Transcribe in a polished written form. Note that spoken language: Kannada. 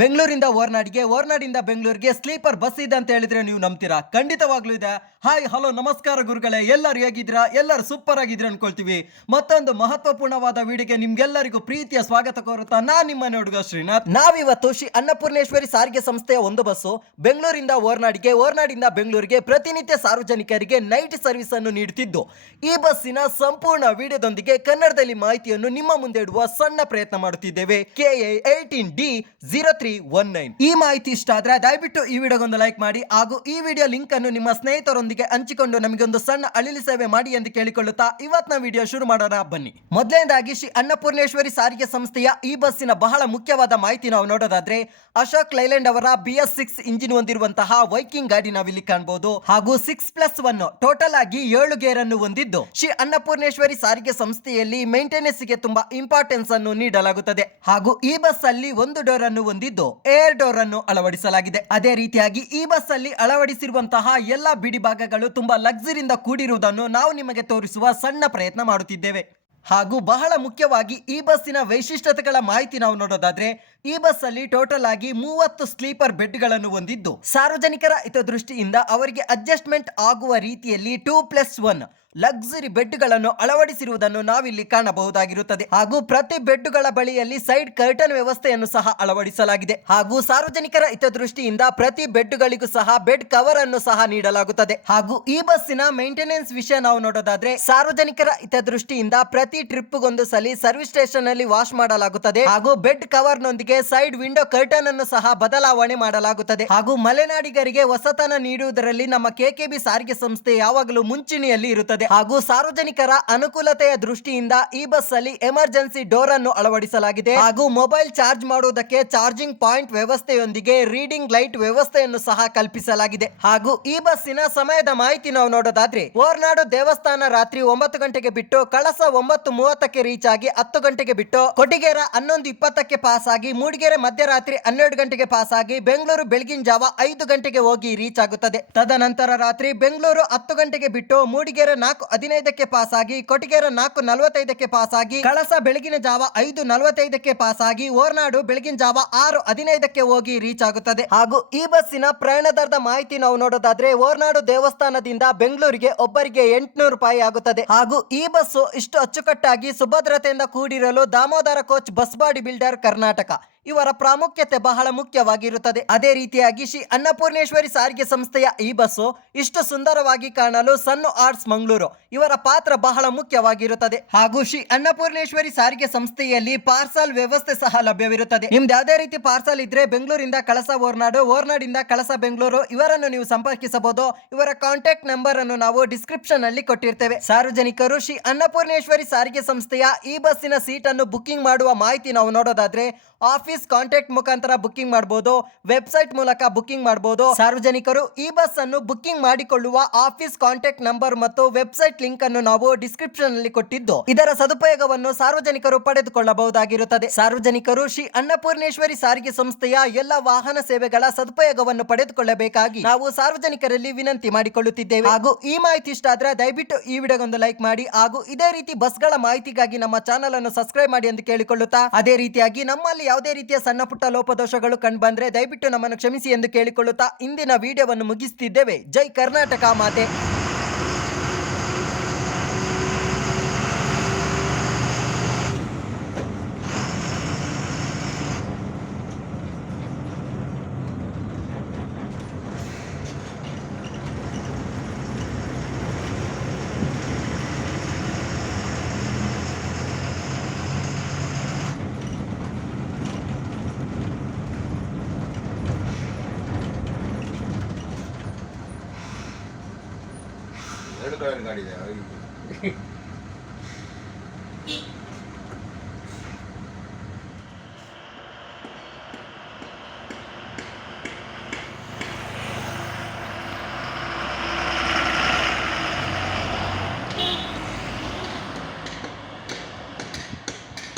ಬೆಂಗಳೂರಿಂದ ಓರ್ನಾಡಿಗೆ, ಓರ್ನಾಡಿಂದ ಬೆಂಗಳೂರಿಗೆ ಸ್ಲೀಪರ್ ಬಸ್ ಇದೆ ಅಂತ ಹೇಳಿದ್ರೆ ನೀವು ನಂಬ್ತೀರಾ? ಖಂಡಿತವಾಗ್ಲೂ ಇದೆ. ಹಾಯ್ ಹಲೋ ನಮಸ್ಕಾರ ಗುರುಗಳೇ, ಎಲ್ಲರೂ ಹೇಗಿದ್ದೀರಾ? ಎಲ್ಲರೂ ಸೂಪರ್ ಆಗಿದ್ರೆ ಅನ್ಕೊಳ್ತೀವಿ. ಮತ್ತೊಂದು ಮಹತ್ವಪೂರ್ಣವಾದ ವಿಡಿಯೋಗೆ ನಿಮ್ಗೆಲ್ಲರಿಗೂ ಪ್ರೀತಿಯ ಸ್ವಾಗತ ಕೋರುತ್ತಾ ನಾನು ನಿಮ್ಮ ಹುಡುಗ ಶ್ರೀನಾಥ್. ನಾವಿವತ್ತು ಶ್ರೀ ಅನ್ನಪೂರ್ಣೇಶ್ವರಿ ಸಾರಿಗೆ ಸಂಸ್ಥೆಯ ಒಂದು ಬಸ್ಸು ಬೆಂಗಳೂರಿಂದ ಓರ್ನಾಡಿಗೆ, ಓರ್ನಾಡಿಂದ ಬೆಂಗಳೂರಿಗೆ ಪ್ರತಿನಿತ್ಯ ಸಾರ್ವಜನಿಕರಿಗೆ ನೈಟ್ ಸರ್ವಿಸ್ ಅನ್ನು ನೀಡುತ್ತಿದ್ದು, ಈ ಬಸ್ಸಿನ ಸಂಪೂರ್ಣ ವಿಡಿಯೋದೊಂದಿಗೆ ಕನ್ನಡದಲ್ಲಿ ಮಾಹಿತಿಯನ್ನು ನಿಮ್ಮ ಮುಂದೆ ಇಡುವ ಸಣ್ಣ ಪ್ರಯತ್ನ ಮಾಡುತ್ತಿದ್ದೇವೆ. KA 18D0319. ಈ ಮಾಹಿತಿ ಇಷ್ಟ ಆದ್ರೆ ದಯವಿಟ್ಟು ಈ ವಿಡಿಯೋಗೊಂದು ಲೈಕ್ ಮಾಡಿ ಹಾಗೂ ಈ ವಿಡಿಯೋ ಲಿಂಕ್ ಅನ್ನು ನಿಮ್ಮ ಸ್ನೇಹಿತರೊಂದಿಗೆ ಹಂಚಿಕೊಂಡು ನಮಗೆ ಒಂದು ಸಣ್ಣ ಅಳಿಲು ಸೇವೆ ಮಾಡಿ ಎಂದು ಕೇಳಿಕೊಳ್ಳುತ್ತಾ ಇವತ್ತಿನ ವಿಡಿಯೋ ಶುರು ಮಾಡೋಣ ಬನ್ನಿ. ಮೊದಲನೇದಾಗಿ ಶ್ರೀ ಅನ್ನಪೂರ್ಣೇಶ್ವರಿ ಸಾರಿಗೆ ಸಂಸ್ಥೆಯ ಈ ಬಸ್ಸಿನ ಬಹಳ ಮುಖ್ಯವಾದ ಮಾಹಿತಿ ನಾವು ನೋಡೋದಾದ್ರೆ, ಅಶೋಕ್ ಲೈಲ್ಯಾಂಡ್ ಅವರ BS6 ಇಂಜಿನ್ ಹೊಂದಿರುವಂತಹ ವೈಕಿಂಗ್ ಗಾಡಿ ನಾವಿಲ್ಲಿ ಕಾಣಬಹುದು ಹಾಗೂ 6+1 ಟೋಟಲ್ ಆಗಿ 7 ಗೇರ್ ಅನ್ನು ಹೊಂದಿದ್ದು, ಶ್ರೀ ಅನ್ನಪೂರ್ಣೇಶ್ವರಿ ಸಾರಿಗೆ ಸಂಸ್ಥೆಯಲ್ಲಿ ಮೇಂಟೆನೆನ್ಸ್ ಗೆ ತುಂಬಾ ಇಂಪಾರ್ಟೆನ್ಸ್ ಅನ್ನು ನೀಡಲಾಗುತ್ತದೆ ಹಾಗೂ ಈ ಬಸ್ ಅಲ್ಲಿ ಒಂದು ಡೋರ್ ಅನ್ನು ಹೊಂದಿದ್ದು ಏರ್ ಡೋರ್ ಅನ್ನು ಅಳವಡಿಸಲಾಗಿದೆ. ಅದೇ ರೀತಿಯಾಗಿ ಈ ಬಸ್ ಅಲ್ಲಿ ಅಳವಡಿಸಿರುವಂತಹ ಎಲ್ಲಾ ಬಿಡಿ ಭಾಗಗಳು ತುಂಬಾ ಲಕ್ಸುರಿಯಿಂದ ಕೂಡಿರುವುದನ್ನು ನಾವು ನಿಮಗೆ ತೋರಿಸುವ ಸಣ್ಣ ಪ್ರಯತ್ನ ಮಾಡುತ್ತಿದ್ದೇವೆ. ಹಾಗೂ ಬಹಳ ಮುಖ್ಯವಾಗಿ ಈ ಬಸ್ಸಿನ ವೈಶಿಷ್ಟ್ಯತೆಗಳ ಮಾಹಿತಿ ನಾವು ನೋಡೋದಾದ್ರೆ, ಈ ಬಸ್ ಅಲ್ಲಿ ಟೋಟಲ್ ಆಗಿ 30 ಸ್ಲೀಪರ್ ಬೆಡ್ಗಳನ್ನು ಹೊಂದಿದ್ದು, ಸಾರ್ವಜನಿಕರ ಹಿತದೃಷ್ಟಿಯಿಂದ ಅವರಿಗೆ ಅಡ್ಜಸ್ಟ್ಮೆಂಟ್ ಆಗುವ ರೀತಿಯಲ್ಲಿ 2+1 ಲಕ್ಸುರಿ ಬೆಡ್ಗಳನ್ನು ಅಳವಡಿಸಿರುವುದನ್ನು ನಾವಿಲ್ಲಿ ಕಾಣಬಹುದಾಗಿರುತ್ತದೆ. ಹಾಗೂ ಪ್ರತಿ ಬೆಡ್ಗಳ ಬಳಿಯಲ್ಲಿ ಸೈಡ್ ಕರ್ಟನ್ ವ್ಯವಸ್ಥೆಯನ್ನು ಸಹ ಅಳವಡಿಸಲಾಗಿದೆ. ಹಾಗೂ ಸಾರ್ವಜನಿಕರ ಹಿತದೃಷ್ಟಿಯಿಂದ ಪ್ರತಿ ಬೆಡ್ಗಳಿಗೂ ಸಹ ಬೆಡ್ ಕವರ್ ಅನ್ನು ಸಹ ನೀಡಲಾಗುತ್ತದೆ. ಹಾಗೂ ಈ ಬಸ್ಸಿನ ಮೇಂಟೆನೆನ್ಸ್ ವಿಷಯ ನಾವು ನೋಡೋದಾದ್ರೆ, ಸಾರ್ವಜನಿಕರ ಹಿತದೃಷ್ಟಿಯಿಂದ ಪ್ರತಿ ಟ್ರಿಪ್ಗೊಂದು ಸಲ ಸರ್ವಿಸ್ ಸ್ಟೇಷನ್ ಅಲ್ಲಿ ವಾಶ್ ಮಾಡಲಾಗುತ್ತದೆ. ಹಾಗೂ ಬೆಡ್ ಕವರ್ ನೊಂದಿಗೆ ಸೈಡ್ ವಿಂಡೋ ಕರ್ಟನ್ ಅನ್ನು ಸಹ ಬದಲಾವಣೆ ಮಾಡಲಾಗುತ್ತದೆ. ಹಾಗೂ ಮಲೆನಾಡಿಗರಿಗೆ ಹೊಸತನ ನೀಡುವುದರಲ್ಲಿ ನಮ್ಮ KKB ಸಾರಿಗೆ ಸಂಸ್ಥೆ ಯಾವಾಗಲೂ ಮುಂಚೂಣಿಯಲ್ಲಿ ಇರುತ್ತದೆ. ಹಾಗೂ ಸಾರ್ವಜನಿಕರ ಅನುಕೂಲತೆಯ ದೃಷ್ಟಿಯಿಂದ ಈ ಬಸ್ ಅಲ್ಲಿ ಎಮರ್ಜೆನ್ಸಿ ಡೋರ್ ಅನ್ನು ಅಳವಡಿಸಲಾಗಿದೆ. ಹಾಗೂ ಮೊಬೈಲ್ ಚಾರ್ಜ್ ಮಾಡುವುದಕ್ಕೆ ಚಾರ್ಜಿಂಗ್ ಪಾಯಿಂಟ್ ವ್ಯವಸ್ಥೆಯೊಂದಿಗೆ ರೀಡಿಂಗ್ ಲೈಟ್ ವ್ಯವಸ್ಥೆಯನ್ನು ಸಹ ಕಲ್ಪಿಸಲಾಗಿದೆ. ಹಾಗೂ ಈ ಬಸ್ಸಿನ ಸಮಯದ ಮಾಹಿತಿ ನಾವು ನೋಡೋದಾದ್ರೆ, ಓರ್ನಾಡು ದೇವಸ್ಥಾನ ರಾತ್ರಿ 9 ಗಂಟೆಗೆ ಬಿಟ್ಟು, ಕಳಸ 9:30ಕ್ಕೆ ರೀಚ್ ಆಗಿ 10 ಗಂಟೆಗೆ ಬಿಟ್ಟು, ಕೊಟ್ಟಿಗೆರ 11:20ಕ್ಕೆ ಪಾಸ್ ಆಗಿ, ಮೂಡಿಗೆರೆ ಮಧ್ಯರಾತ್ರಿ 12 ಗಂಟೆಗೆ ಪಾಸ್ ಆಗಿ, ಬೆಂಗಳೂರು ಬೆಳಗಿನ ಜಾವ 5 ಗಂಟೆಗೆ ಹೋಗಿ ರೀಚ್ ಆಗುತ್ತದೆ. ತದನಂತರ ರಾತ್ರಿ ಬೆಂಗಳೂರು 10 ಗಂಟೆಗೆ ಬಿಟ್ಟು, ಮೂಡಿಗೆರೆ 4:15ಕ್ಕೆ ಪಾಸ್ ಆಗಿ, ಕೊಟ್ಟಿಗೆರ 4:45ಕ್ಕೆ ಪಾಸ್ ಆಗಿ, ಕಳಸ ಬೆಳಗಿನ ಜಾವ 5:45ಕ್ಕೆ ಪಾಸ್ ಆಗಿ, ಓರ್ನಾಡು ಬೆಳಗಿನ ಜಾವ 6:15ಕ್ಕೆ ಹೋಗಿ ರೀಚ್ ಆಗುತ್ತದೆ. ಹಾಗೂ ಈ ಬಸ್ಸಿನ ಪ್ರಯಾಣ ದರದ ಮಾಹಿತಿ ನಾವು ನೋಡೋದಾದ್ರೆ, ಓರ್ನಾಡು ದೇವಸ್ಥಾನದಿಂದ ಬೆಂಗಳೂರಿಗೆ ಒಬ್ಬರಿಗೆ 800 ರೂಪಾಯಿ ಆಗುತ್ತದೆ. ಹಾಗೂ ಈ ಬಸ್ಸು ಇಷ್ಟು ಅಚ್ಚುಕಟ್ಟಾಗಿ ಸುಭದ್ರತೆಯಿಂದ ಕೂಡಿರಲು Damodara coach bus body builder Karnataka ಇವರ ಪ್ರಾಮುಖ್ಯತೆ ಬಹಳ ಮುಖ್ಯವಾಗಿರುತ್ತದೆ. ಅದೇ ರೀತಿಯಾಗಿ ಶ್ರೀ ಅನ್ನಪೂರ್ಣೇಶ್ವರಿ ಸಾರಿಗೆ ಸಂಸ್ಥೆಯ ಈ ಬಸ್ಸು ಇಷ್ಟು ಸುಂದರವಾಗಿ ಕಾಣಲು ಸನ್ ಆರ್ಟ್ಸ್ ಮಂಗಳೂರು ಇವರ ಪಾತ್ರ ಬಹಳ ಮುಖ್ಯವಾಗಿರುತ್ತದೆ. ಹಾಗೂ ಶ್ರೀ ಅನ್ನಪೂರ್ಣೇಶ್ವರಿ ಸಾರಿಗೆ ಸಂಸ್ಥೆಯಲ್ಲಿ ಪಾರ್ಸಲ್ ವ್ಯವಸ್ಥೆ ಸಹ ಲಭ್ಯವಿರುತ್ತದೆ. ನಿಮ್ದು ಯಾವುದೇ ರೀತಿ ಪಾರ್ಸಲ್ ಇದ್ರೆ ಬೆಂಗಳೂರಿಂದ ಕಳಸ ಓರ್ನಾಡು, ಓರ್ನಾಡಿಂದ ಕಳಸ ಬೆಂಗಳೂರು ಇವರನ್ನು ನೀವು ಸಂಪರ್ಕಿಸಬಹುದು. ಇವರ ಕಾಂಟ್ಯಾಕ್ಟ್ ನಂಬರ್ ಅನ್ನು ನಾವು ಡಿಸ್ಕ್ರಿಪ್ಷನ್ ಅಲ್ಲಿ ಕೊಟ್ಟಿರ್ತೇವೆ. ಸಾರ್ವಜನಿಕರು ಶ್ರೀ ಅನ್ನಪೂರ್ಣೇಶ್ವರಿ ಸಾರಿಗೆ ಸಂಸ್ಥೆಯ ಈ ಬಸ್ಸಿನ ಸೀಟ್ ಅನ್ನು ಬುಕ್ಕಿಂಗ್ ಮಾಡುವ ಮಾಹಿತಿ ನಾವು ನೋಡೋದಾದ್ರೆ, ಆಫೀಸ್ ಕಾಂಟ್ಯಾಕ್ಟ್ ಮುಖಾಂತರ ಬುಕ್ಕಿಂಗ್ ಮಾಡಬಹುದು, ವೆಬ್ಸೈಟ್ ಮೂಲಕ ಬುಕ್ಕಿಂಗ್ ಮಾಡಬಹುದು. ಸಾರ್ವಜನಿಕರು ಈ ಬಸ್ ಅನ್ನು ಬುಕ್ಕಿಂಗ್ ಮಾಡಿಕೊಳ್ಳುವ ಆಫೀಸ್ ಕಾಂಟ್ಯಾಕ್ಟ್ ನಂಬರ್ ಮತ್ತು ವೆಬ್ಸೈಟ್ ಲಿಂಕ್ ಅನ್ನು ನಾವು ಡಿಸ್ಕ್ರಿಪ್ಷನ್ ಅಲ್ಲಿ ಕೊಟ್ಟಿದ್ದು, ಇದರ ಸದುಪಯೋಗವನ್ನು ಸಾರ್ವಜನಿಕರು ಪಡೆದುಕೊಳ್ಳಬಹುದಾಗಿರುತ್ತದೆ. ಸಾರ್ವಜನಿಕರು ಶ್ರೀ ಅನ್ನಪೂರ್ಣೇಶ್ವರಿ ಸಾರಿಗೆ ಸಂಸ್ಥೆಯ ಎಲ್ಲ ವಾಹನ ಸೇವೆಗಳ ಸದುಪಯೋಗವನ್ನು ಪಡೆದುಕೊಳ್ಳಬೇಕಾಗಿ ನಾವು ಸಾರ್ವಜನಿಕರಲ್ಲಿ ವಿನಂತಿ ಮಾಡಿಕೊಳ್ಳುತ್ತಿದ್ದೇವೆ. ಹಾಗೂ ಈ ಮಾಹಿತಿ ಇಷ್ಟ ಆದ್ರೆ ದಯವಿಟ್ಟು ಈ ವಿಡಿಯೋಗೊಂದು ಲೈಕ್ ಮಾಡಿ ಹಾಗೂ ಇದೇ ರೀತಿ ಬಸ್ಗಳ ಮಾಹಿತಿಗಾಗಿ ನಮ್ಮ ಚಾನಲ್ ಅನ್ನು ಸಬ್ಸ್ಕ್ರೈಬ್ ಮಾಡಿ ಎಂದು ಕೇಳಿಕೊಳ್ಳುತ್ತಾ, ಅದೇ ರೀತಿಯಾಗಿ ನಮ್ಮಲ್ಲಿ ಯಾವುದೇ ರೀತಿಯ ಸಣ್ಣ ಪುಟ್ಟ ಲೋಪದೋಷಗಳು ಕಂಡು ಬಂದ್ರೆ ದಯವಿಟ್ಟು ನಮ್ಮನ್ನು ಕ್ಷಮಿಸಿ ಎಂದು ಕೇಳಿಕೊಳ್ಳುತ್ತಾ ಇಂದಿನ ವಿಡಿಯೋವನ್ನು ಮುಗಿಸುತ್ತಿದ್ದೇವೆ. ಜೈ ಕರ್ನಾಟಕ ಮಾತೆ. ಎರಡು ಗಾಡಿ ಇದೆ.